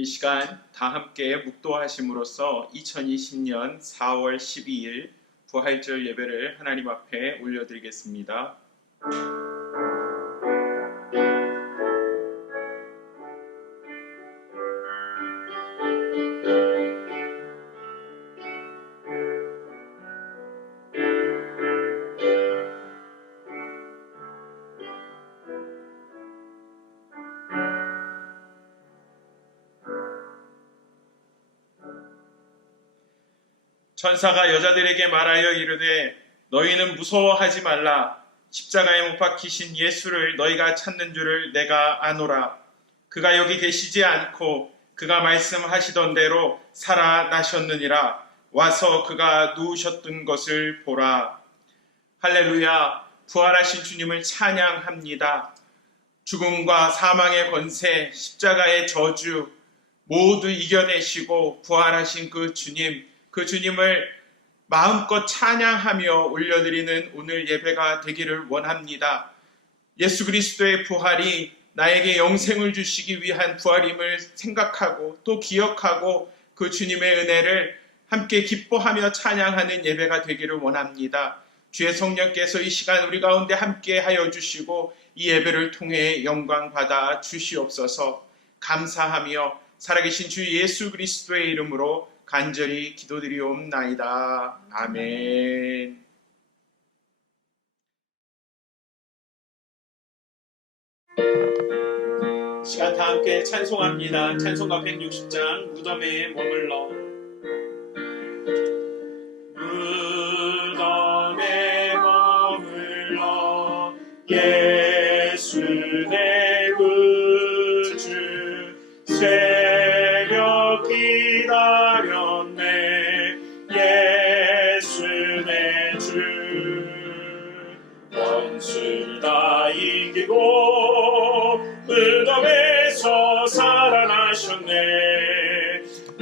이 시간 다 함께 묵도하심으로써 2020년 4월 12일 부활절 예배를 하나님 앞에 올려드리겠습니다. 천사가 여자들에게 말하여 이르되 너희는 무서워하지 말라. 십자가에 못 박히신 예수를 너희가 찾는 줄을 내가 아노라. 그가 여기 계시지 않고 그가 말씀하시던 대로 살아나셨느니라. 와서 그가 누우셨던 것을 보라. 할렐루야. 부활하신 주님을 찬양합니다. 죽음과 사망의 권세, 십자가의 저주 모두 이겨내시고 부활하신 그 주님을 마음껏 찬양하며 올려드리는 오늘 예배가 되기를 원합니다. 예수 그리스도의 부활이 나에게 영생을 주시기 위한 부활임을 생각하고 또 기억하고 그 주님의 은혜를 함께 기뻐하며 찬양하는 예배가 되기를 원합니다. 주의 성령께서 이 시간 우리 가운데 함께 하여 주시고 이 예배를 통해 영광 받아 주시옵소서. 감사하며 살아계신 주 예수 그리스도의 이름으로 간절히 기도드리옵나이다. 아멘. 시간 다 함께 찬송합니다. 찬송가 160장 무덤에 머물러. 무덤에 머물러 예수 내 구주 새벽 기다렸네. 예수 내 주 원수 다 이기고 무덤에서 살아나셨네.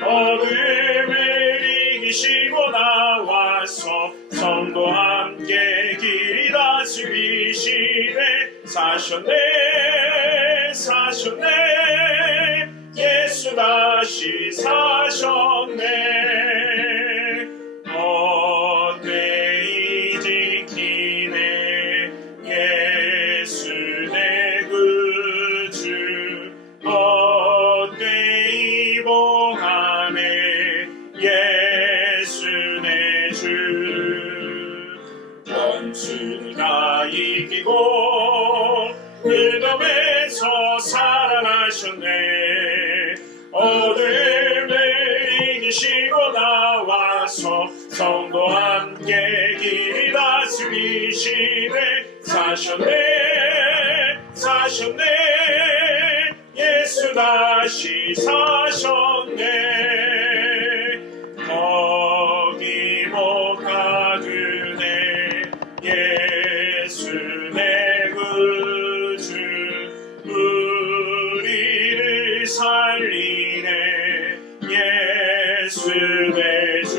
어둠을 이기시고 나와서 성도와 함께 길이 다스리시네. 사셨네 예수 다시 사셨네. 어때이 지키네. 예수 내 구주 어때이 봉하네. 예수 내 주 원수 다 이기고 무덤에서 살아나셨네. 어둠을 이기시고 나와서 성도와 함께 길이 다스리시네. 사셨네 예수 다시 사셨네. 거기 못 가두네. 예수 내 구주 우리를 살리네. 예수 내 주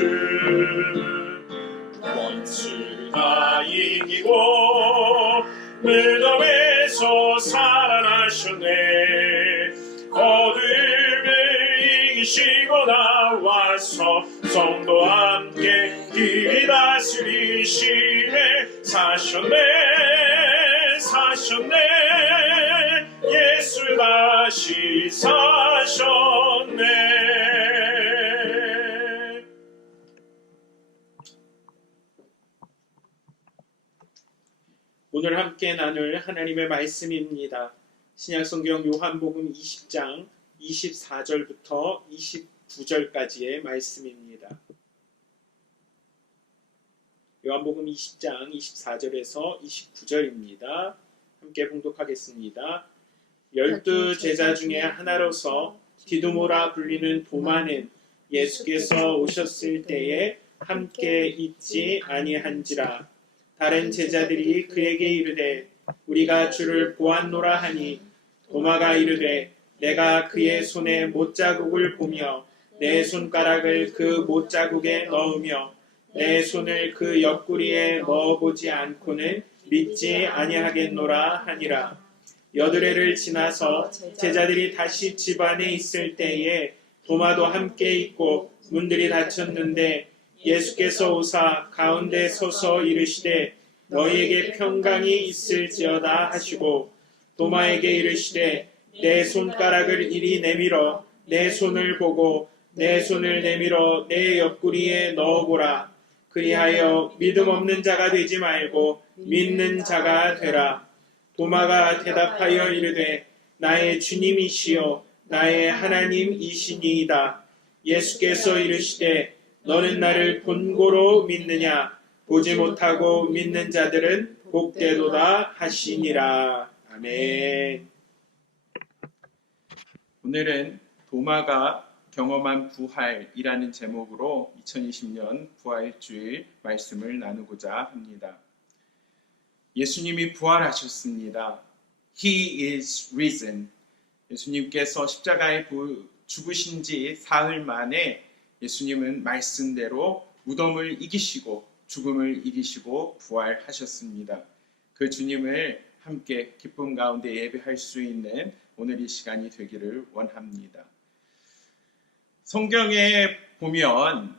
원수 다 이기고 무덤에서 살아나셨네. 어둠을 이기시고 나와서 성도와 함께 길이 다스리시네. 사셨네 예수 다시 사셨네. 오늘 함께 나눌 하나님의 말씀입니다. 신약성경 요한복음 20장 24절부터 29절까지의 말씀입니다. 요한복음 20장 24절에서 29절입니다. 함께 봉독하겠습니다. 12 제자 중에 하나로서 디두모라 불리는 도마는 예수께서 오셨을 때에 함께 있지 아니한지라. 다른 제자들이 그에게 이르되 우리가 주를 보았노라 하니 도마가 이르되 내가 그의 손에 못자국을 보며 내 손가락을 그 못자국에 넣으며 내 손을 그 옆구리에 넣어보지 않고는 믿지 아니하겠노라 하니라. 여드레를 지나서 제자들이 다시 집 안에 있을 때에 도마도 함께 있고 문들이 닫혔는데 예수께서 오사 가운데 서서 이르시되 너희에게 평강이 있을지어다 하시고 도마에게 이르시되 내 손가락을 이리 내밀어 내 손을 보고 내 손을 내밀어 내 옆구리에 넣어보라. 그리하여 믿음 없는 자가 되지 말고 믿는 자가 되라. 도마가 대답하여 이르되 나의 주님이시요 나의 하나님이시니이다. 예수께서 이르시되 너는 나를 본고로 믿느냐? 보지 못하고 믿는 자들은 복되도다 하시니라. 아멘. 오늘은 도마가 경험한 부활이라는 제목으로 2020년 부활주일 말씀을 나누고자 합니다. 예수님이 부활하셨습니다. He is risen. 예수님께서 십자가에 죽으신 지 사흘 만에 예수님은 말씀대로 무덤을 이기시고 죽음을 이기시고 부활하셨습니다. 그 주님을 함께 기쁨 가운데 예배할 수 있는 오늘 이 시간이 되기를 원합니다. 성경에 보면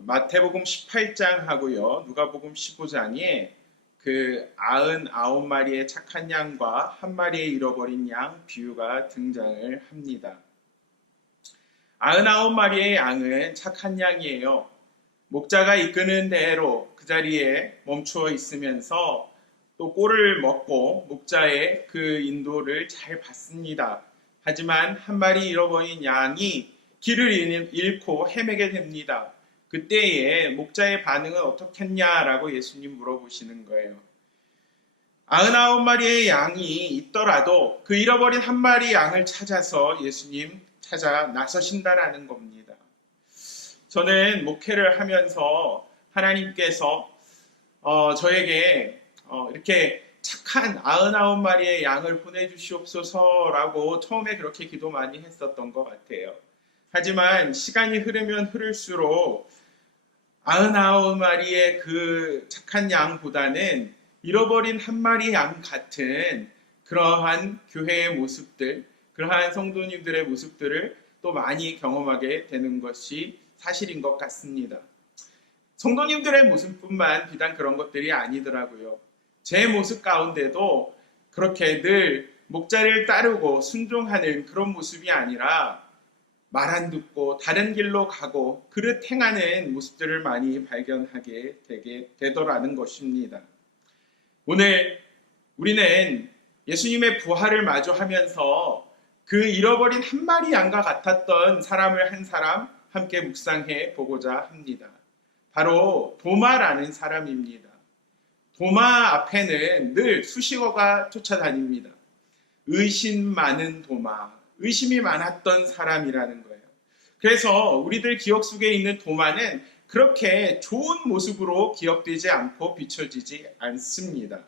마태복음 18장하고요 누가복음 15장에 그 99마리의 착한 양과 한 마리의 잃어버린 양 비유가 등장을 합니다. 99마리의 양은 착한 양이에요. 목자가 이끄는 대로 그 자리에 멈추어 있으면서 또 꼴을 먹고 목자의 그 인도를 잘 받습니다. 하지만 한 마리 잃어버린 양이 길을 잃고 헤매게 됩니다. 그때에 목자의 반응은 어떻겠냐라고 예수님 물어보시는 거예요. 99마리의 양이 있더라도 그 잃어버린 한 마리 양을 찾아서 예수님 찾아 나서신다라는 겁니다. 저는 목회를 하면서 하나님께서 저에게 이렇게 착한 99마리의 양을 보내주시옵소서라고 처음에 그렇게 기도 많이 했었던 것 같아요. 하지만 시간이 흐르면 흐를수록 99마리의 그 착한 양보다는 잃어버린 한 마리 양 같은 그러한 교회의 모습들, 그러한 성도님들의 모습들을 또 많이 경험하게 되는 것이 사실인 것 같습니다. 성도님들의 모습뿐만 비단 그런 것들이 아니더라고요. 제 모습 가운데도 그렇게 늘 목자를 따르고 순종하는 그런 모습이 아니라 말 안 듣고 다른 길로 가고 그릇 행하는 모습들을 많이 발견하게 되더라는 것입니다. 오늘 우리는 예수님의 부활을 마주하면서 그 잃어버린 한 마리 양과 같았던 사람을 한 사람 함께 묵상해 보고자 합니다. 바로 도마라는 사람입니다. 도마 앞에는 늘 수식어가 쫓아다닙니다. 의심 많은 도마, 의심이 많았던 사람이라는 거예요. 그래서 우리들 기억 속에 있는 도마는 그렇게 좋은 모습으로 기억되지 않고 비춰지지 않습니다.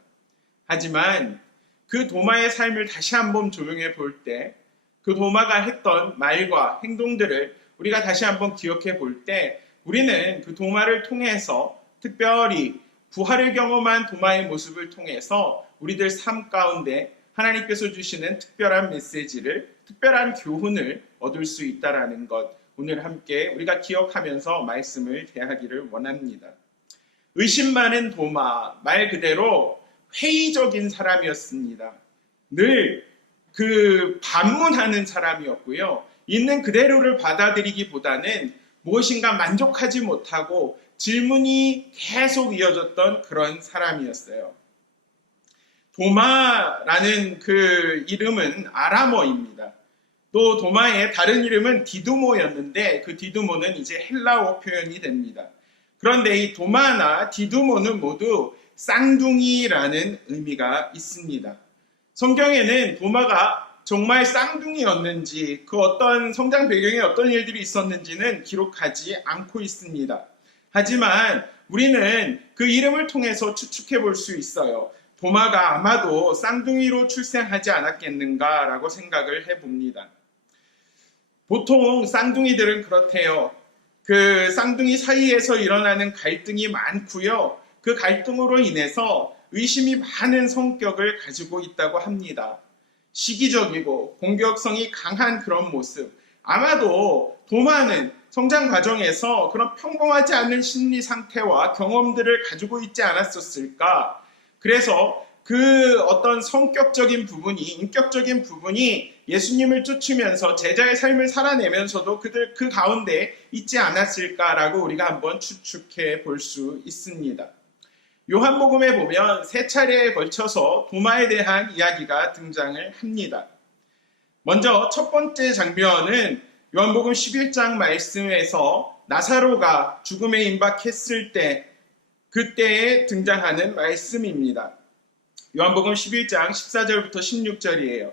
하지만 그 도마의 삶을 다시 한번 조명해 볼 때 그 도마가 했던 말과 행동들을 우리가 다시 한번 기억해 볼 때 우리는 그 도마를 통해서 특별히 부활을 경험한 도마의 모습을 통해서 우리들 삶 가운데 하나님께서 주시는 특별한 메시지를, 특별한 교훈을 얻을 수 있다는 것, 오늘 함께 우리가 기억하면서 말씀을 대하기를 원합니다. 의심 많은 도마, 말 그대로 회의적인 사람이었습니다. 늘 그 반문하는 사람이었고요. 있는 그대로를 받아들이기보다는 무엇인가 만족하지 못하고 질문이 계속 이어졌던 그런 사람이었어요. 도마라는 그 이름은 아람어입니다. 또 도마의 다른 이름은 디두모였는데 그 디두모는 이제 헬라어 표현이 됩니다. 그런데 이 도마나 디두모는 모두 쌍둥이라는 의미가 있습니다. 성경에는 도마가 정말 쌍둥이였는지 그 어떤 성장 배경에 어떤 일들이 있었는지는 기록하지 않고 있습니다. 하지만 우리는 그 이름을 통해서 추측해 볼 수 있어요. 도마가 아마도 쌍둥이로 출생하지 않았겠는가라고 생각을 해봅니다. 보통 쌍둥이들은 그렇대요. 그 쌍둥이 사이에서 일어나는 갈등이 많고요. 그 갈등으로 인해서 의심이 많은 성격을 가지고 있다고 합니다. 시기적이고 공격성이 강한 그런 모습. 아마도 도마는 성장 과정에서 그런 평범하지 않은 심리 상태와 경험들을 가지고 있지 않았었을까. 그래서 그 어떤 성격적인 부분이, 인격적인 부분이 예수님을 쫓으면서 제자의 삶을 살아내면서도 그 가운데 있지 않았을까라고 우리가 한번 추측해 볼 수 있습니다. 요한복음에 보면 세 차례에 걸쳐서 도마에 대한 이야기가 등장을 합니다. 먼저 첫 번째 장면은 요한복음 11장 말씀에서 나사로가 죽음에 임박했을 때 그때에 등장하는 말씀입니다. 요한복음 11장 14절부터 16절이에요.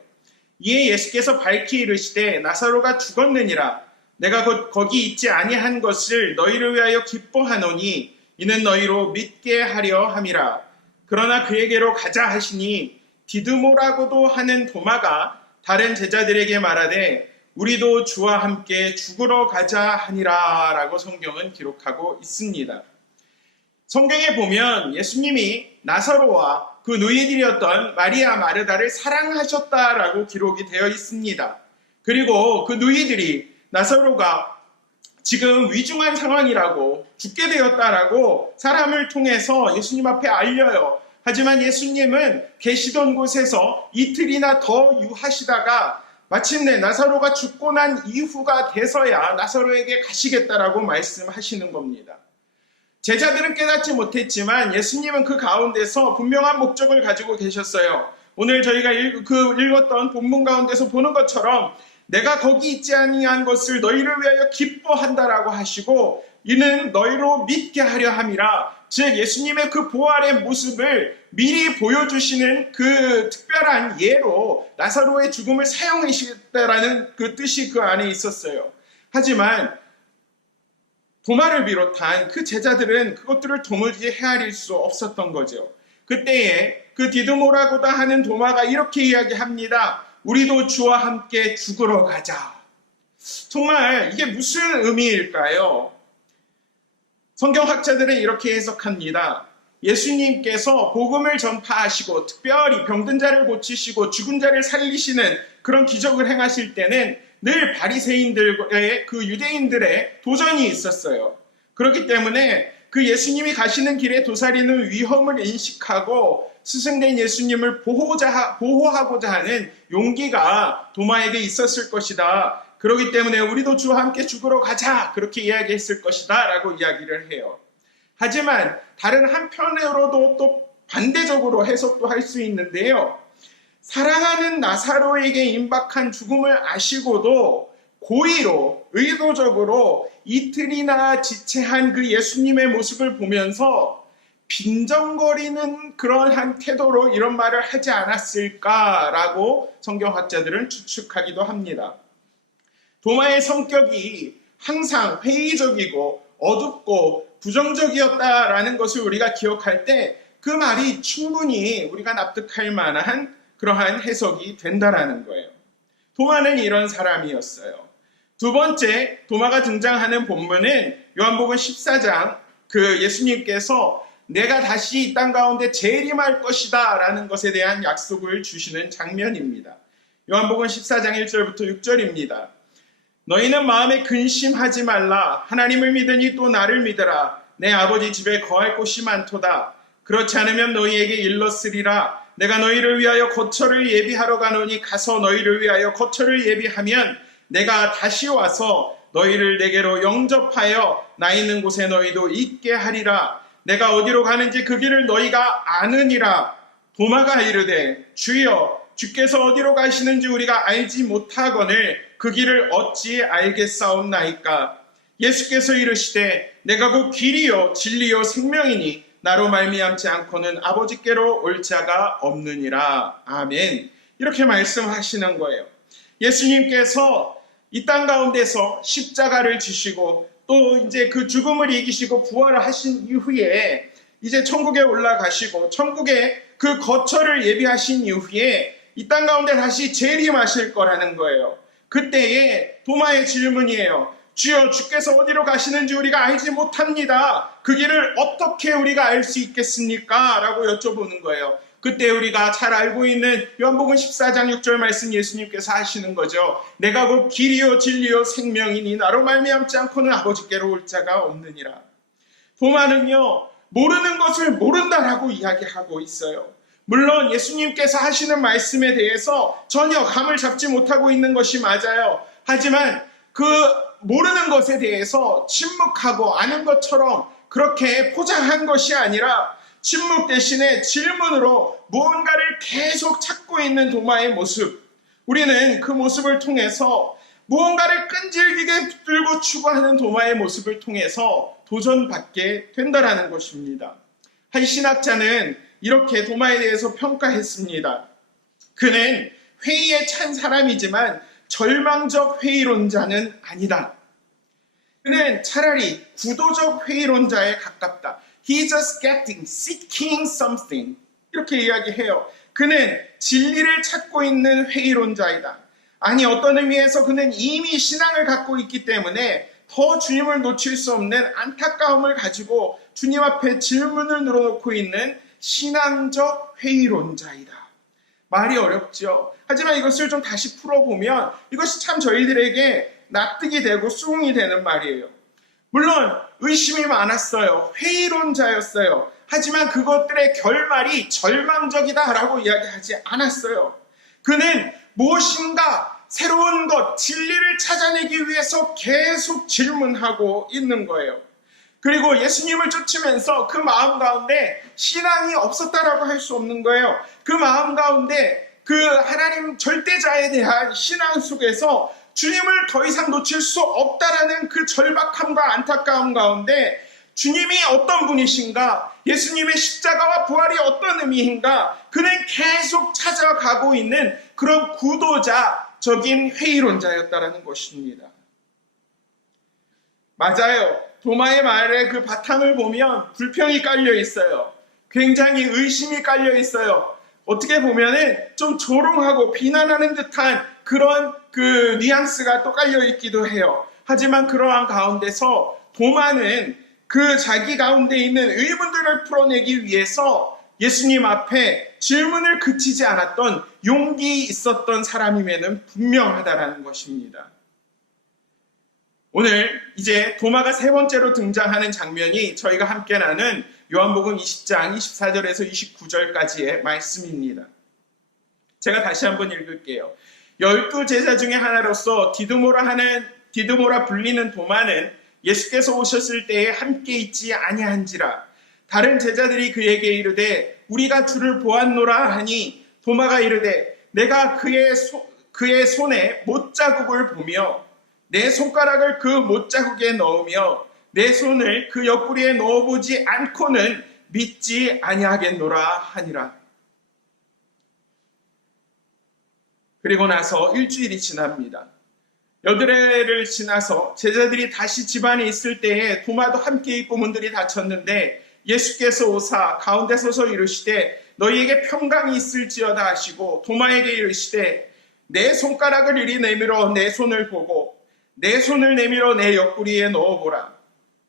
이에 예수께서 밝히 이르시되 나사로가 죽었느니라. 내가 곧 거기 있지 아니한 것을 너희를 위하여 기뻐하노니 이는 너희로 믿게 하려 함이라. 그러나 그에게로 가자 하시니 디드모라고도 하는 도마가 다른 제자들에게 말하되 우리도 주와 함께 죽으러 가자 하니라 라고 성경은 기록하고 있습니다. 성경에 보면 예수님이 나사로와 그 누이들이었던 마리아 마르다를 사랑하셨다라고 기록이 되어 있습니다. 그리고 그 누이들이 나사로가 지금 위중한 상황이라고 죽게 되었다라고 사람을 통해서 예수님 앞에 알려요. 하지만 예수님은 계시던 곳에서 이틀이나 더 유하시다가 마침내 나사로가 죽고 난 이후가 돼서야 나사로에게 가시겠다라고 말씀하시는 겁니다. 제자들은 깨닫지 못했지만 예수님은 그 가운데서 분명한 목적을 가지고 계셨어요. 오늘 저희가 읽었던 본문 가운데서 보는 것처럼 내가 거기 있지 아니한 것을 너희를 위하여 기뻐한다라고 하시고 이는 너희로 믿게 하려 함이라. 즉 예수님의 그 부활의 모습을 미리 보여주시는 그 특별한 예로 나사로의 죽음을 사용하시겠다라는 그 뜻이 그 안에 있었어요. 하지만 도마를 비롯한 그 제자들은 그것들을 도무지 헤아릴 수 없었던 거죠. 그때에 그 디드모라고도 하는 도마가 이렇게 이야기합니다. 우리도 주와 함께 죽으러 가자. 정말 이게 무슨 의미일까요? 성경학자들은 이렇게 해석합니다. 예수님께서 복음을 전파하시고 특별히 병든 자를 고치시고 죽은 자를 살리시는 그런 기적을 행하실 때는 늘 바리새인들의 그 유대인들의 도전이 있었어요. 그렇기 때문에 그 예수님이 가시는 길에 도사리는 위험을 인식하고 스승된 예수님을 보호하고자 하는 용기가 도마에게 있었을 것이다. 그렇기 때문에 우리도 주와 함께 죽으러 가자. 그렇게 이야기했을 것이다. 라고 이야기를 해요. 하지만 다른 한편으로도 또 반대적으로 해석도 할 수 있는데요. 사랑하는 나사로에게 임박한 죽음을 아시고도 고의로 의도적으로 이틀이나 지체한 그 예수님의 모습을 보면서 빈정거리는 그러한 태도로 이런 말을 하지 않았을까라고 성경학자들은 추측하기도 합니다. 도마의 성격이 항상 회의적이고 어둡고 부정적이었다라는 것을 우리가 기억할 때 그 말이 충분히 우리가 납득할 만한 그러한 해석이 된다라는 거예요. 도마는 이런 사람이었어요. 두 번째 도마가 등장하는 본문은 요한복음 14장 그 예수님께서 내가 다시 이 땅 가운데 재림할 것이다 라는 것에 대한 약속을 주시는 장면입니다. 요한복음 14장 1절부터 6절입니다. 너희는 마음에 근심하지 말라. 하나님을 믿으니 또 나를 믿으라. 내 아버지 집에 거할 곳이 많도다. 그렇지 않으면 너희에게 일렀으리라. 내가 너희를 위하여 거처를 예비하러 가노니 가서 너희를 위하여 거처를 예비하면 내가 다시 와서 너희를 내게로 영접하여 나 있는 곳에 너희도 있게 하리라. 내가 어디로 가는지 그 길을 너희가 아느니라. 도마가 이르되 주여 주께서 어디로 가시는지 우리가 알지 못하거늘 그 길을 어찌 알겠사옵나이까. 예수께서 이르시되 내가 곧 길이요 진리요 생명이니 나로 말미암지 않고는 아버지께로 올 자가 없느니라. 아멘. 이렇게 말씀하시는 거예요. 예수님께서 이 땅 가운데서 십자가를 지시고 또 이제 그 죽음을 이기시고 부활을 하신 이후에 이제 천국에 올라가시고 천국에 그 거처를 예비하신 이후에 이 땅 가운데 다시 재림하실 거라는 거예요. 그때에 도마의 질문이에요. 주여 주께서 어디로 가시는지 우리가 알지 못합니다. 그 길을 어떻게 우리가 알 수 있겠습니까? 라고 여쭤보는 거예요. 그때 우리가 잘 알고 있는 요한복음 14장 6절 말씀 예수님께서 하시는 거죠. 내가 곧 길이요 진리요 생명이니 나로 말미암지 않고는 아버지께로 올 자가 없느니라. 도마는요, 모르는 것을 모른다라고 이야기하고 있어요. 물론 예수님께서 하시는 말씀에 대해서 전혀 감을 잡지 못하고 있는 것이 맞아요. 하지만 그 모르는 것에 대해서 침묵하고 아는 것처럼 그렇게 포장한 것이 아니라 침묵 대신에 질문으로 무언가를 계속 찾고 있는 도마의 모습, 우리는 그 모습을 통해서 무언가를 끈질기게 붙들고 추구하는 도마의 모습을 통해서 도전받게 된다라는 것입니다. 한 신학자는 이렇게 도마에 대해서 평가했습니다. 그는 회의에 찬 사람이지만 절망적 회의론자는 아니다. 그는 차라리 구도적 회의론자에 가깝다. He's just seeking something. 이렇게 이야기해요. 그는 진리를 찾고 있는 회의론자이다. 아니, 어떤 의미에서 그는 이미 신앙을 갖고 있기 때문에 더 주님을 놓칠 수 없는 안타까움을 가지고 주님 앞에 질문을 늘어놓고 있는 신앙적 회의론자이다. 말이 어렵죠. 하지만 이것을 좀 다시 풀어보면 이것이 참 저희들에게 납득이 되고 수긍이 되는 말이에요. 물론 의심이 많았어요. 회의론자였어요. 하지만 그것들의 결말이 절망적이다라고 이야기하지 않았어요. 그는 무엇인가 새로운 것, 진리를 찾아내기 위해서 계속 질문하고 있는 거예요. 그리고 예수님을 쫓으면서 그 마음 가운데 신앙이 없었다라고 할 수 없는 거예요. 그 마음 가운데 그 하나님 절대자에 대한 신앙 속에서 주님을 더 이상 놓칠 수 없다라는 그 절박함과 안타까움 가운데 주님이 어떤 분이신가, 예수님의 십자가와 부활이 어떤 의미인가, 그는 계속 찾아가고 있는 그런 구도자적인 회의론자였다라는 것입니다. 맞아요. 도마의 말에 그 바탕을 보면 불평이 깔려 있어요. 굉장히 의심이 깔려 있어요. 어떻게 보면은 좀 조롱하고 비난하는 듯한 그런 그 뉘앙스가 또 깔려 있기도 해요. 하지만 그러한 가운데서 도마는 그 자기 가운데 있는 의문들을 풀어내기 위해서 예수님 앞에 질문을 그치지 않았던 용기 있었던 사람임에는 분명하다라는 것입니다. 오늘 이제 도마가 세 번째로 등장하는 장면이 저희가 함께 나눈 요한복음 20장 24절에서 29절까지의 말씀입니다. 제가 다시 한번 읽을게요. 12 제자 중에 하나로서 디두모라 불리는 도마는 예수께서 오셨을 때에 함께 있지 아니한지라. 다른 제자들이 그에게 이르되 우리가 주를 보았노라 하니 도마가 이르되 내가 그의 손에 못자국을 보며 내 손가락을 그 못자국에 넣으며 내 손을 그 옆구리에 넣어보지 않고는 믿지 아니하겠노라 하니라. 그리고 나서 일주일이 지납니다. 여드레를 지나서 제자들이 다시 집안에 있을 때에 도마도 함께 있고 문들이 닫혔는데 예수께서 오사 가운데 서서 이르시되 너희에게 평강이 있을지어다 하시고 도마에게 이르시되 내 손가락을 이리 내밀어 내 손을 보고 내 손을 내밀어 내 옆구리에 넣어보라.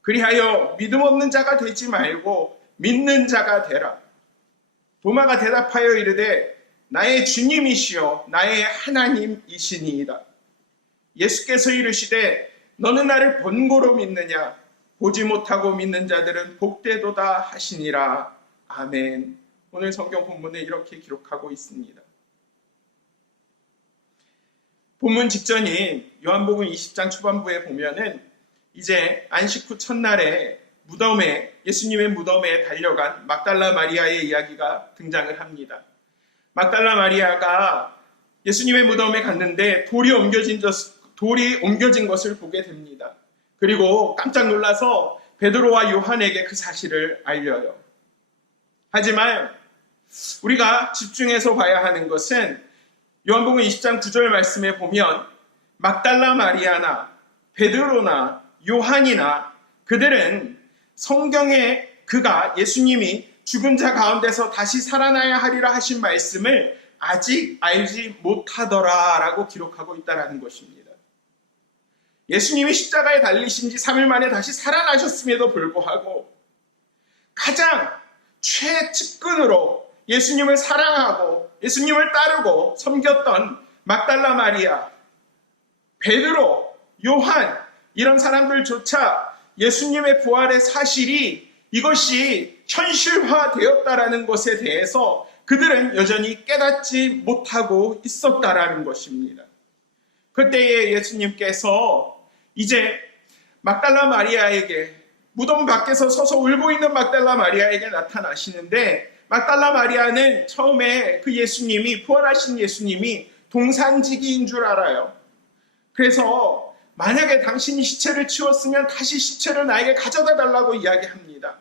그리하여 믿음 없는 자가 되지 말고 믿는 자가 되라. 도마가 대답하여 이르되 나의 주님이시여 나의 하나님이시니이다. 예수께서 이르시되 너는 나를 본고로 믿느냐? 보지 못하고 믿는 자들은 복되도다 하시니라. 아멘. 오늘 성경 본문에 이렇게 기록하고 있습니다. 본문 직전인 요한복음 20장 초반부에 보면은 이제 안식 후 첫날에 예수님의 무덤에 달려간 막달라 마리아의 이야기가 등장을 합니다. 막달라 마리아가 예수님의 무덤에 갔는데 돌이 옮겨진 것을 보게 됩니다. 그리고 깜짝 놀라서 베드로와 요한에게 그 사실을 알려요. 하지만 우리가 집중해서 봐야 하는 것은 요한복음 20장 9절 말씀에 보면 막달라 마리아나 베드로나 요한이나 그들은 성경에 그가 예수님이 죽은 자 가운데서 다시 살아나야 하리라 하신 말씀을 아직 알지 못하더라라고 기록하고 있다는 것입니다. 예수님이 십자가에 달리신 지 3일 만에 다시 살아나셨음에도 불구하고 가장 최측근으로 예수님을 사랑하고 예수님을 따르고 섬겼던 막달라 마리아, 베드로, 요한 이런 사람들조차 예수님의 부활의 사실이 이것이 현실화되었다라는 것에 대해서 그들은 여전히 깨닫지 못하고 있었다라는 것입니다. 그때에 예수님께서 이제 막달라 마리아에게 무덤 밖에서 서서 울고 있는 막달라 마리아에게 나타나시는데 막달라 마리아는 처음에 그 예수님이 부활하신 예수님이 동산지기인 줄 알아요. 그래서 만약에 당신이 시체를 치웠으면 다시 시체를 나에게 가져다 달라고 이야기합니다.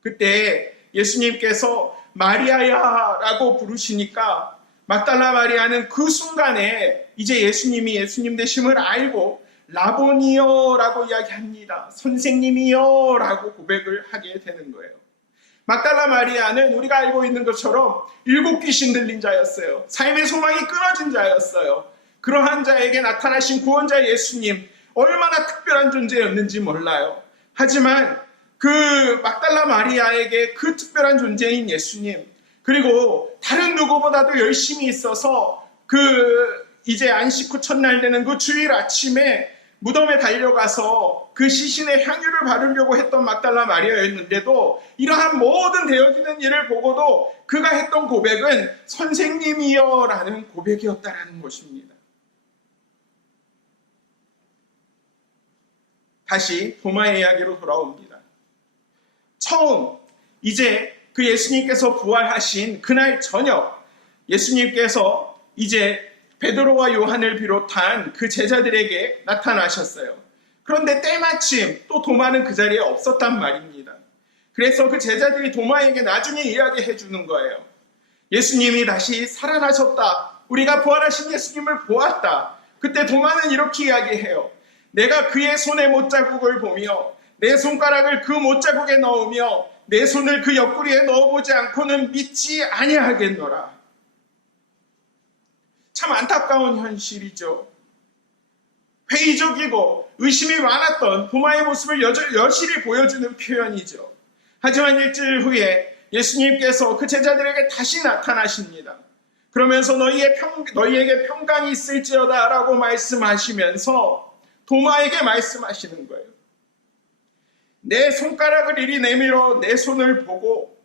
그때 예수님께서 마리아야 라고 부르시니까 막달라 마리아는 그 순간에 이제 예수님이 예수님 되심을 알고 라보니여 라고 이야기합니다. 선생님이여 라고 고백을 하게 되는 거예요. 막달라 마리아는 우리가 알고 있는 것처럼 7 귀신 들린 자였어요. 삶의 소망이 끊어진 자였어요. 그러한 자에게 나타나신 구원자 예수님, 얼마나 특별한 존재였는지 몰라요. 하지만 그 막달라 마리아에게 그 특별한 존재인 예수님, 그리고 다른 누구보다도 열심히 있어서 이제 안식 후 첫날 되는 그 주일 아침에 무덤에 달려가서 그 시신의 향유를 바르려고 했던 막달라 마리아였는데도 이러한 모든 되어지는 일을 보고도 그가 했던 고백은 선생님이여 라는 고백이었다라는 것입니다. 다시 도마의 이야기로 돌아옵니다. 처음 이제 그 예수님께서 부활하신 그날 저녁 예수님께서 이제 베드로와 요한을 비롯한 그 제자들에게 나타나셨어요. 그런데 때마침 또 도마는 그 자리에 없었단 말입니다. 그래서 그 제자들이 도마에게 나중에 이야기해 주는 거예요. 예수님이 다시 살아나셨다. 우리가 부활하신 예수님을 보았다. 그때 도마는 이렇게 이야기해요. 내가 그의 손의 못자국을 보며 내 손가락을 그 못자국에 넣으며 내 손을 그 옆구리에 넣어보지 않고는 믿지 아니하겠노라. 참 안타까운 현실이죠. 회의적이고 의심이 많았던 도마의 모습을 여실히 보여주는 표현이죠. 하지만 일주일 후에 예수님께서 그 제자들에게 다시 나타나십니다. 그러면서 너희에게 평강이 있을지어다 라고 말씀하시면서 도마에게 말씀하시는 거예요. 내 손가락을 이리 내밀어 내 손을 보고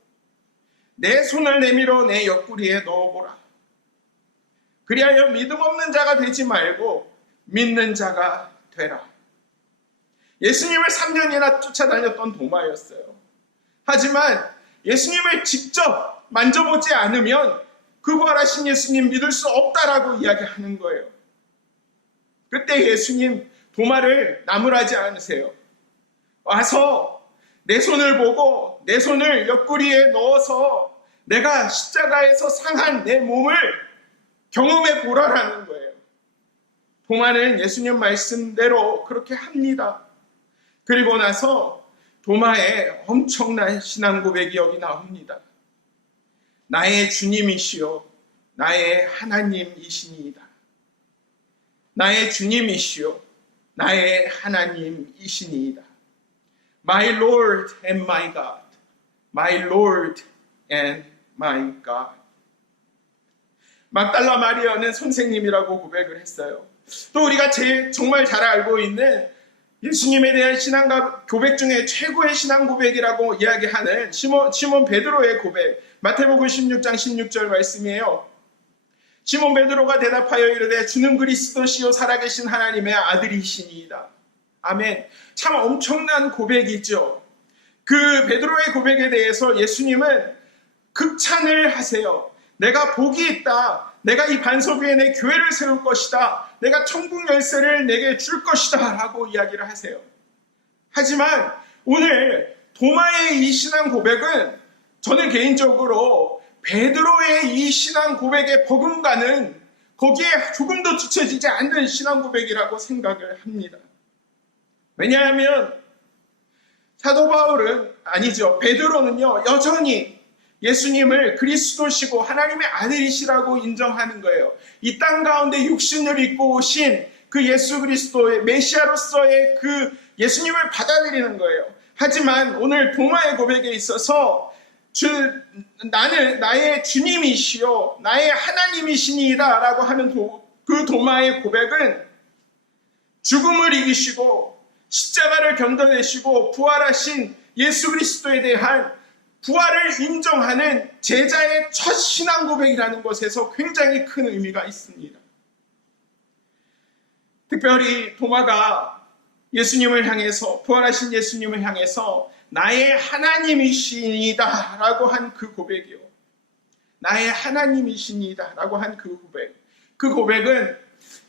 내 손을 내밀어 내 옆구리에 넣어보라. 그리하여 믿음 없는 자가 되지 말고 믿는 자가 되라. 예수님을 3년이나 쫓아다녔던 도마였어요. 하지만 예수님을 직접 만져보지 않으면 그 부활하신 예수님 믿을 수 없다라고 이야기하는 거예요. 그때 예수님 도마를 나무라지 않으세요. 와서 내 손을 보고 내 손을 옆구리에 넣어서 내가 십자가에서 상한 내 몸을 경험해 보라라는 거예요. 도마는 예수님 말씀대로 그렇게 합니다. 그리고 나서 도마에 엄청난 신앙 고백이 여기 나옵니다. 나의 주님이시요 나의 하나님이시니이다. 나의 주님이시요 나의 하나님이시니이다. My Lord and my God. My Lord and my God. 막달라 마리아는 선생님이라고 고백을 했어요. 또 우리가 정말 잘 알고 있는 예수님에 대한 신앙 고백 중에 최고의 신앙 고백이라고 이야기하는 시몬 베드로의 고백, 마태복음 16장 16절 말씀이에요. 시몬 베드로가 대답하여 이르되 주는 그리스도시요 살아계신 하나님의 아들이시니이다. 아멘. 참 엄청난 고백이죠. 그 베드로의 고백에 대해서 예수님은 극찬을 하세요. 내가 복이 있다. 내가 이 반석 위에 내 교회를 세울 것이다. 내가 천국 열쇠를 내게 줄 것이다. 라고 이야기를 하세요. 하지만 오늘 도마의 이 신앙 고백은 저는 개인적으로 베드로의 이 신앙 고백의 버금가는 거기에 조금도 뒤처지지 않는 신앙 고백이라고 생각을 합니다. 왜냐하면 사도 바울은 아니죠. 베드로는요 여전히 예수님을 그리스도시고 하나님의 아들이시라고 인정하는 거예요. 이 땅 가운데 육신을 입고 오신 그 그 예수 그리스도의 메시아로서의 그 예수님을 받아들이는 거예요. 하지만 오늘 도마의 고백에 있어서 나의 주님이시요 나의 하나님이시니이다 라고 하는 그 도마의 고백은 죽음을 이기시고 십자가를 견뎌내시고 부활하신 예수 그리스도에 대한 부활을 인정하는 제자의 첫 신앙 고백이라는 것에서 굉장히 큰 의미가 있습니다. 특별히 도마가 예수님을 향해서, 부활하신 예수님을 향해서 나의 하나님이시니다 라고 한 그 고백이요. 나의 하나님이시니다 라고 한 그 고백. 그 고백은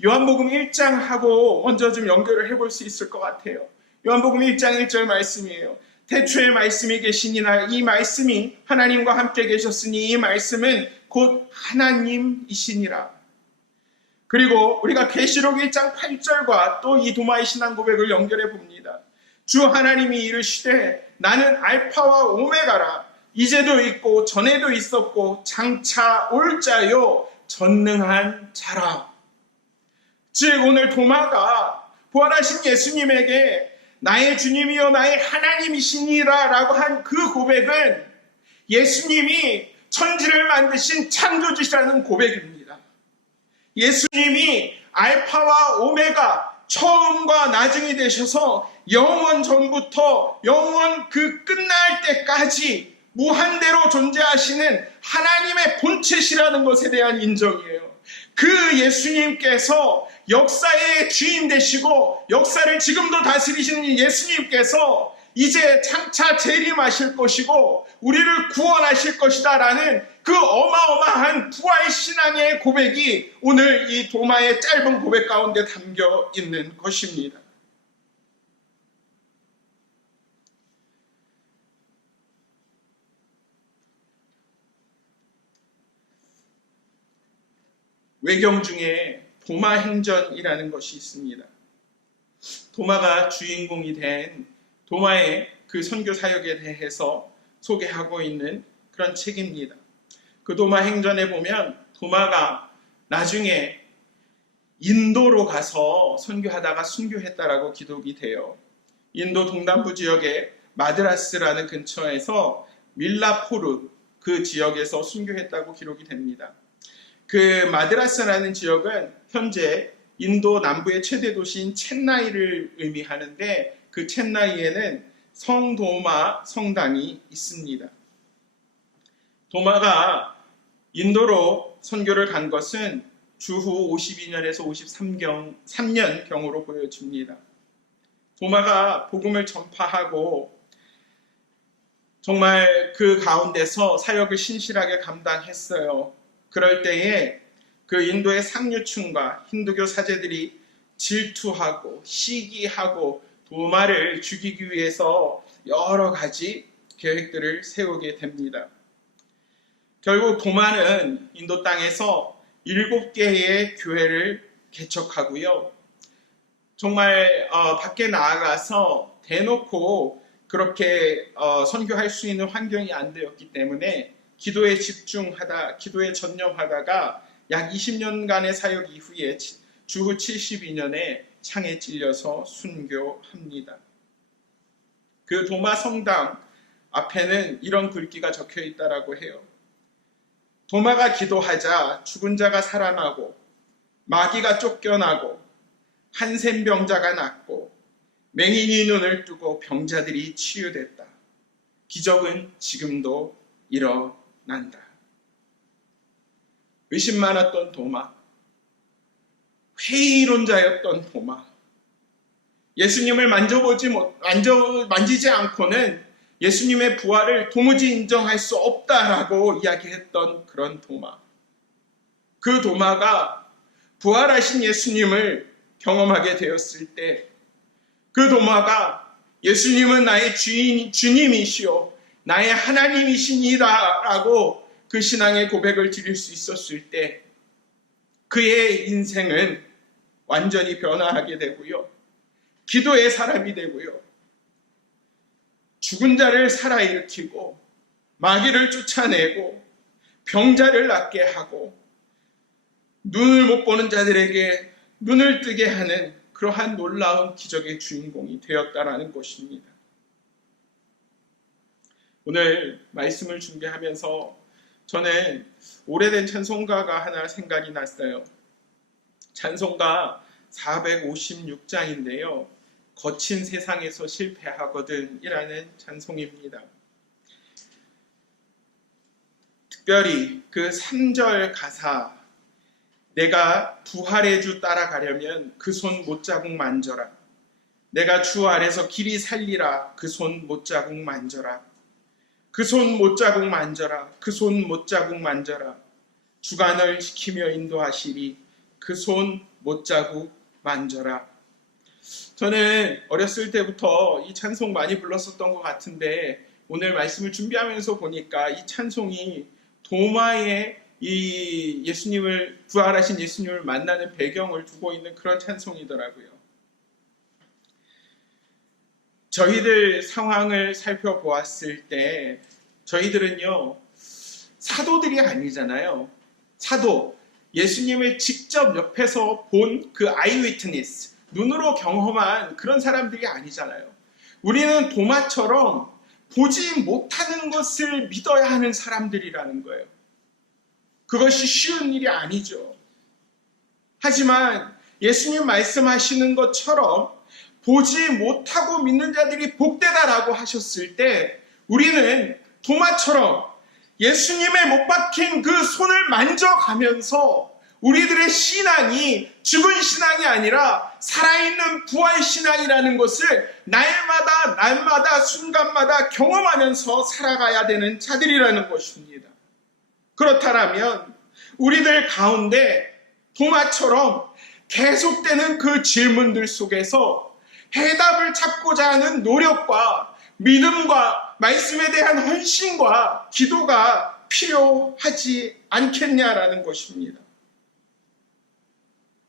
요한복음 1장하고 먼저 좀 연결을 해볼 수 있을 것 같아요. 요한복음 1장 1절 말씀이에요. 태초에 말씀이 계시니라 이 말씀이 하나님과 함께 계셨으니 이 말씀은 곧 하나님이시니라. 그리고 우리가 계시록 1장 8절과 또 이 도마의 신앙 고백을 연결해 봅니다. 주 하나님이 이르시되 나는 알파와 오메가라. 이제도 있고 전에도 있었고 장차 올 자요 전능한 자라. 즉 오늘 도마가 부활하신 예수님에게 나의 주님이요 나의 하나님이시니라 라고 한 그 고백은 예수님이 천지를 만드신 창조주시라는 고백입니다. 예수님이 알파와 오메가 처음과 나중이 되셔서 영원 전부터 영원 그 끝날 때까지 무한대로 존재하시는 하나님의 본체시라는 것에 대한 인정이에요. 그 예수님께서 역사의 주인 되시고 역사를 지금도 다스리시는 예수님께서 이제 장차 재림하실 것이고 우리를 구원하실 것이다 라는 그 어마어마한 부활 신앙의 고백이 오늘 이 도마의 짧은 고백 가운데 담겨 있는 것입니다. 외경 중에 도마 행전이라는 것이 있습니다. 도마가 주인공이 된 도마의 그 선교 사역에 대해서 소개하고 있는 그런 책입니다. 그 도마 행전에 보면 도마가 나중에 인도로 가서 선교하다가 순교했다라고 기록이 돼요. 인도 동남부 지역의 마드라스라는 근처에서 밀라포르 그 지역에서 순교했다고 기록이 됩니다. 그 마드라스라는 지역은 현재 인도 남부의 최대 도시인 첸나이를 의미하는데 그 첸나이에는 성도마 성당이 있습니다. 도마가 인도로 선교를 간 것은 주후 52년에서 53년경으로 보여집니다. 도마가 복음을 전파하고 정말 그 가운데서 사역을 신실하게 감당했어요. 그럴 때에 그 인도의 상류층과 힌두교 사제들이 질투하고 시기하고 도마를 죽이기 위해서 여러 가지 계획들을 세우게 됩니다. 결국 도마는 인도 땅에서 7개의 교회를 개척하고요. 정말 밖에 나아가서 대놓고 그렇게 선교할 수 있는 환경이 안 되었기 때문에 기도에 집중하다, 기도에 전념하다가 약 20년간의 사역 이후에 주후 72년에 창에 찔려서 순교합니다. 그 도마 성당 앞에는 이런 글귀가 적혀 있다라고 해요. 도마가 기도하자 죽은 자가 살아나고 마귀가 쫓겨나고 한센병자가 낫고 맹인이 눈을 뜨고 병자들이 치유됐다. 기적은 지금도 일어난다. 의심 많았던 도마, 회의론자였던 도마, 예수님을 만지지 않고는 예수님의 부활을 도무지 인정할 수 없다라고 이야기했던 그런 도마. 그 도마가 부활하신 예수님을 경험하게 되었을 때 그 도마가 예수님은 나의 주님이시오 나의 하나님이시니라 라고 그 신앙의 고백을 드릴 수 있었을 때 그의 인생은 완전히 변화하게 되고요. 기도의 사람이 되고요. 죽은 자를 살아일으키고 마귀를 쫓아내고 병자를 낫게 하고 눈을 못 보는 자들에게 눈을 뜨게 하는 그러한 놀라운 기적의 주인공이 되었다라는 것입니다. 오늘 말씀을 준비하면서 저는 오래된 찬송가가 하나 생각이 났어요. 찬송가 456장인데요. 거친 세상에서 실패하거든 이라는 찬송입니다. 특별히 그 3절 가사, 내가 부활의 주 따라가려면 그 손 못자국 만져라. 내가 주 아래서 길이 살리라. 그 손 못자국 만져라. 그 손 못자국 만져라. 그 손 못자국 만져라. 주가 널 지키며 인도하시리. 그 손 못자국 만져라. 저는 어렸을 때부터 이 찬송 많이 불렀었던 것 같은데 오늘 말씀을 준비하면서 보니까 이 찬송이 도마의 이 예수님을 부활하신 예수님을 만나는 배경을 두고 있는 그런 찬송이더라고요. 저희들 상황을 살펴보았을 때 저희들은요 사도들이 아니잖아요. 사도, 예수님을 직접 옆에서 본 그 아이위트니스, 눈으로 경험한 그런 사람들이 아니잖아요. 우리는 도마처럼 보지 못하는 것을 믿어야 하는 사람들이라는 거예요. 그것이 쉬운 일이 아니죠. 하지만 예수님 말씀하시는 것처럼 보지 못하고 믿는 자들이 복되다라고 하셨을 때 우리는 도마처럼 예수님의 못 박힌 그 손을 만져가면서 우리들의 신앙이 죽은 신앙이 아니라 살아있는 부활 신앙이라는 것을 날마다 순간마다 경험하면서 살아가야 되는 자들이라는 것입니다. 그렇다면 우리들 가운데 도마처럼 계속되는 그 질문들 속에서 해답을 찾고자 하는 노력과 믿음과 말씀에 대한 헌신과 기도가 필요하지 않겠냐라는 것입니다.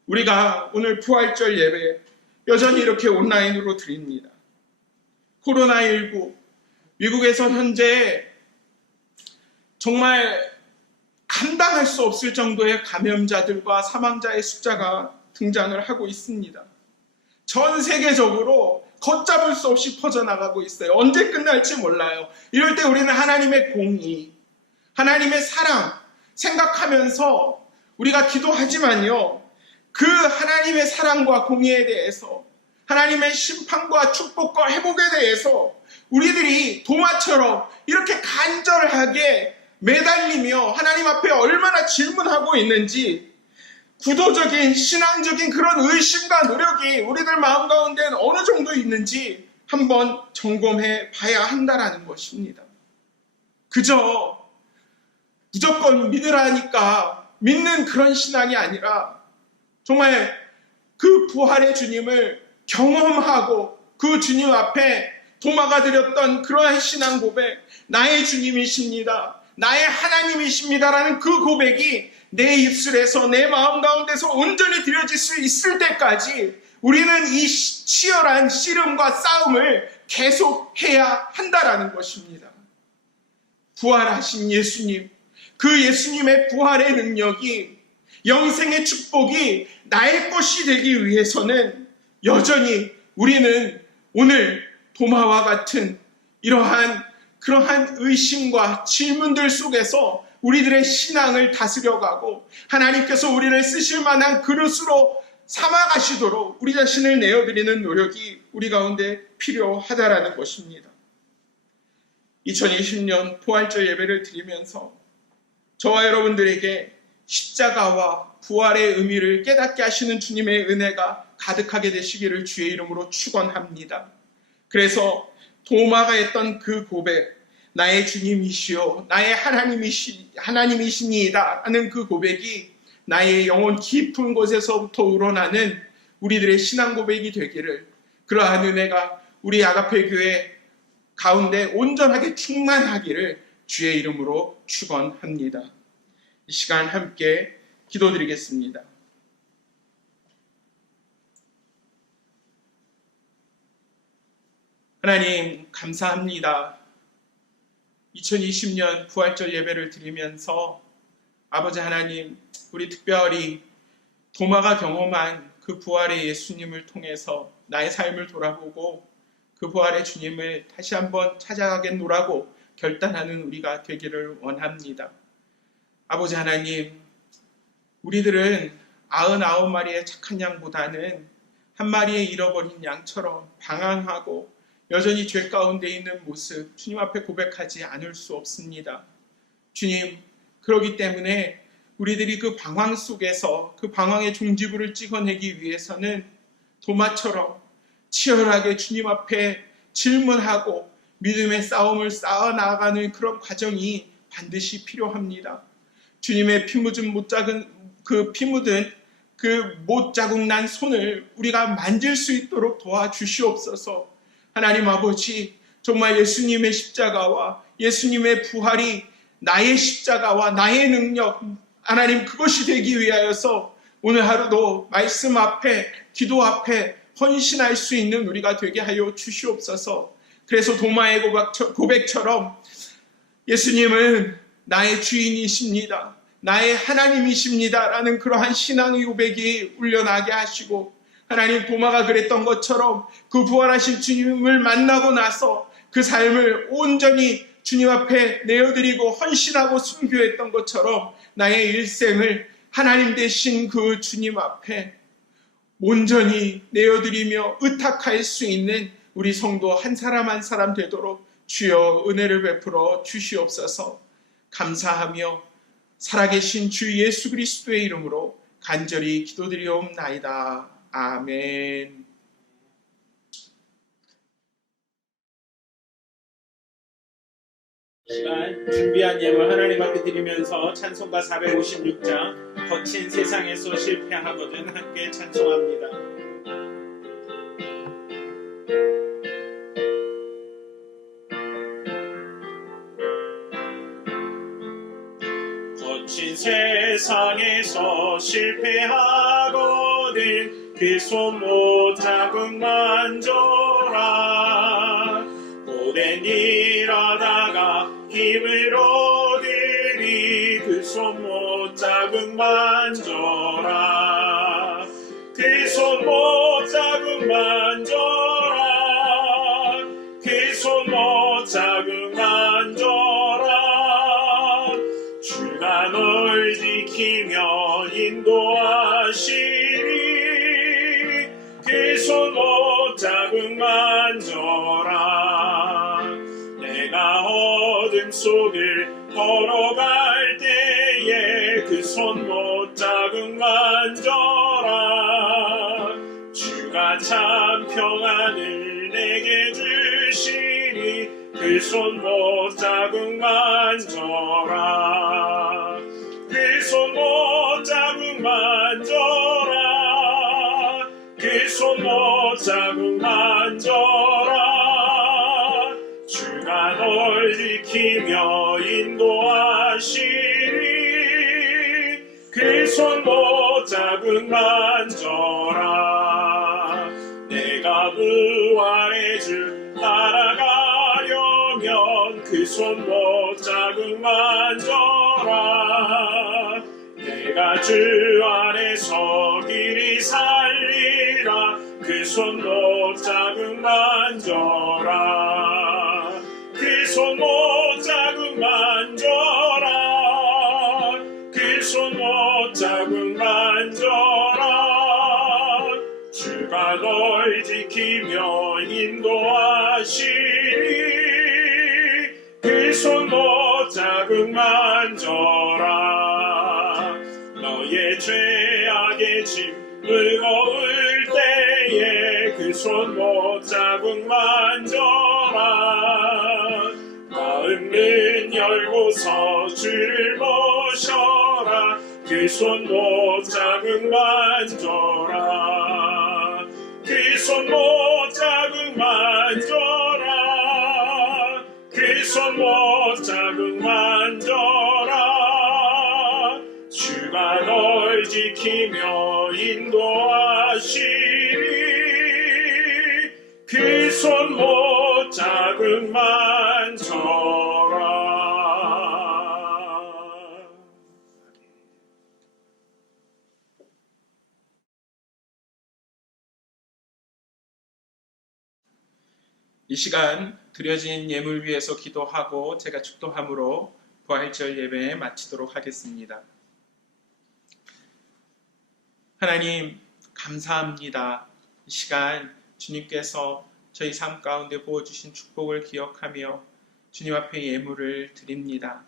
우리가 오늘 부활절 예배 여전히 이렇게 온라인으로 드립니다. 코로나19 미국에서 현재 정말 감당할 수 없을 정도의 감염자들과 사망자의 숫자가 등장을 하고 있습니다. 전 세계적으로 걷잡을 수 없이 퍼져나가고 있어요. 언제 끝날지 몰라요. 이럴 때 우리는 하나님의 공의, 하나님의 사랑 생각하면서 우리가 기도하지만요. 그 하나님의 사랑과 공의에 대해서 하나님의 심판과 축복과 회복에 대해서 우리들이 도마처럼 이렇게 간절하게 매달리며 하나님 앞에 얼마나 질문하고 있는지 구도적인 신앙적인 그런 의심과 노력이 우리들 마음 가운데는 어느 정도 있는지 한번 점검해 봐야 한다는 것입니다. 그저 무조건 믿으라니까 믿는 그런 신앙이 아니라 정말 그 부활의 주님을 경험하고 그 주님 앞에 도마가 드렸던 그러한 신앙 고백, 나의 주님이십니다, 나의 하나님이십니다라는 그 고백이 내 입술에서 내 마음 가운데서 온전히 드려질 수 있을 때까지 우리는 이 치열한 씨름과 싸움을 계속해야 한다라는 것입니다. 부활하신 예수님, 그 예수님의 부활의 능력이, 영생의 축복이 나의 것이 되기 위해서는 여전히 우리는 오늘 도마와 같은 그러한 의심과 질문들 속에서 우리들의 신앙을 다스려가고 하나님께서 우리를 쓰실 만한 그릇으로 삼아가시도록 우리 자신을 내어드리는 노력이 우리 가운데 필요하다라는 것입니다. 2020년 부활절 예배를 드리면서 저와 여러분들에게 십자가와 부활의 의미를 깨닫게 하시는 주님의 은혜가 가득하게 되시기를 주의 이름으로 축원합니다. 그래서 도마가 했던 그 고백, 나의 주님이시요 나의 하나님이시니이다 하는 그 고백이 나의 영혼 깊은 곳에서부터 우러나는 우리들의 신앙 고백이 되기를, 그러한 은혜가 우리 아가페 교회 가운데 온전하게 충만하기를 주의 이름으로 축원합니다. 이 시간 함께 기도드리겠습니다. 하나님 감사합니다. 2020년 부활절 예배를 드리면서 아버지 하나님, 우리 특별히 도마가 경험한 그 그 부활의 예수님을 통해서 나의 삶을 돌아보고 그 부활의 주님을 다시 한번 찾아가겠노라고 결단하는 우리가 되기를 원합니다. 아버지 하나님, 우리들은 99마리의 착한 양보다는 한 마리의 잃어버린 양처럼 방황하고 여전히 죄 가운데 있는 모습 주님 앞에 고백하지 않을 수 없습니다. 주님, 그러기 때문에 우리들이 그 방황 속에서 그 방황의 종지부를 찍어내기 위해서는 도마처럼 치열하게 주님 앞에 질문하고 믿음의 싸움을 쌓아나가는 그런 과정이 반드시 필요합니다. 주님의 피 묻은 못 자국 난 손을 우리가 만질 수 있도록 도와주시옵소서. 하나님 아버지, 정말 예수님의 십자가와 예수님의 부활이 나의 십자가와 나의 능력, 하나님 그것이 되기 위하여서 오늘 하루도 말씀 앞에, 기도 앞에 헌신할 수 있는 우리가 되게 하여 주시옵소서. 그래서 도마의 고백처럼 예수님은 나의 주인이십니다, 나의 하나님이십니다 라는 그러한 신앙의 고백이 울려나게 하시고, 하나님 도마가 그랬던 것처럼 그 부활하신 주님을 만나고 나서 그 삶을 온전히 주님 앞에 내어드리고 헌신하고 순교했던 것처럼 나의 일생을 하나님 되신 그 주님 앞에 온전히 내어드리며 의탁할 수 있는 우리 성도 한 사람 한 사람 되도록 주여 은혜를 베풀어 주시옵소서. 감사하며 살아계신 주 예수 그리스도의 이름으로 간절히 기도드리옵나이다. 아멘. 시간 준비한 예물 하나님 앞에 드리면서 찬송가 456장 거친 세상에서 실패하거든 함께 찬송합니다. 거친 세상에서 실패하거든 그 손 못 자국 만져라. 오랜 일하다가 힘을 얻으리 그 손 못 자국 만져라. 그 손 못 자국 만져라. 그 손 못 자국 만져라. 주가 널 지키며 인도하시리. 그 손 못 자국 만져라. 내가 어둠 속을 걸어갈 때에 그 손 못 자국 만져라. 주가 참 평안을 내게 주시니 그 손 못 자국 만져라. 그 손 못 자국 만져라. 그 손 못 자국 만져라. 주가 널 지키며 인도하시리. 그 손 못 자국 만져라. 내가 부활의 주 따라가려면 그 손 못 자국 만져라. 내가 주 안에서 길이 살리라. 그 손 못 자국 만져라. 그 손 못 자국 만져라. 그 손 못 자국 만져라. 주가 널 지키며 인도하시리. 그 손 못 자국 만져라. 너의 죄악의 짐 무거울 때에 그 손 못 자국 만져라. 마음은 열고서 주를 모셔라. 그 손 못 자국 만져라. 그 손 못 자국 만져라. 그 손 못 자국 만져라. 주가 널 지키며 인도하시리. 그 손 못 자국 만져라. 이 시간 드려진 예물 위해서 기도하고 제가 축도함으로 부활절 예배 마치도록 하겠습니다. 하나님 감사합니다. 이 시간 주님께서 저희 삶 가운데 부어주신 축복을 기억하며 주님 앞에 예물을 드립니다.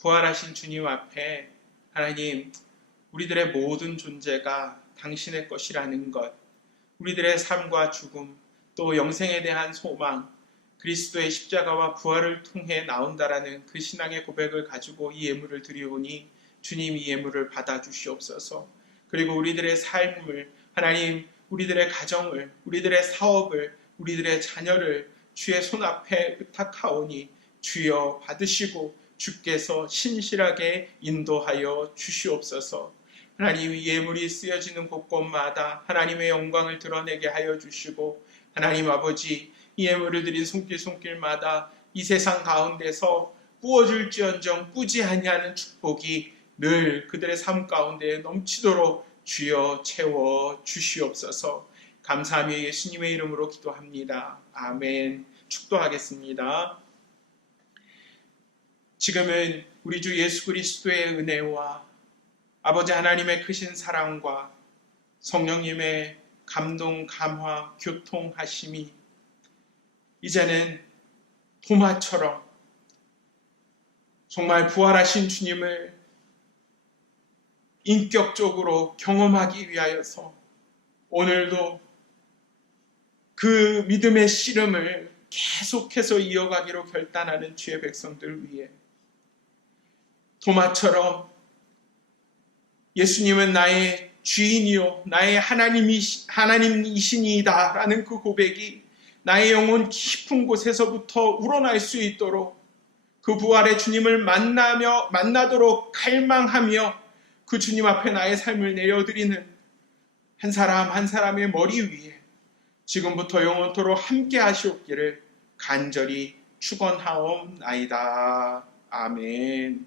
부활하신 주님 앞에 하나님 우리들의 모든 존재가 당신의 것이라는 것, 우리들의 삶과 죽음, 또 영생에 대한 소망, 그리스도의 십자가와 부활을 통해 나온다라는 그 신앙의 고백을 가지고 이 예물을 드리오니 주님 이 예물을 받아주시옵소서. 그리고 우리들의 삶을 하나님, 우리들의 가정을, 우리들의 사업을, 우리들의 자녀를 주의 손 앞에 의탁하오니 주여 받으시고 주께서 신실하게 인도하여 주시옵소서. 하나님 이 예물이 쓰여지는 곳곳마다 하나님의 영광을 드러내게 하여 주시고 하나님 아버지 이 예물을 드린 손길마다 이 세상 가운데서 부어줄지언정 뿌지 아니하는 축복이 늘 그들의 삶 가운데 넘치도록 주여 채워 주시옵소서. 감사하며 예수님의 이름으로 기도합니다. 아멘. 축도하겠습니다. 지금은 우리 주 예수 그리스도의 은혜와 아버지 하나님의 크신 사랑과 성령님의 감동, 감화, 교통하심이 이제는 도마처럼 정말 부활하신 주님을 인격적으로 경험하기 위하여서 오늘도 그 믿음의 씨름을 계속해서 이어가기로 결단하는 주의 백성들 위해 도마처럼 예수님은 나의 주인이요 나의 하나님이시니이다 라는 그 고백이 나의 영혼 깊은 곳에서부터 우러날 수 있도록 그 부활의 주님을 만나도록 갈망하며 그 주님 앞에 나의 삶을 내려드리는 한 사람 한 사람의 머리 위에 지금부터 영원토록 함께 하시옵기를 간절히 축원하옵나이다. 아멘.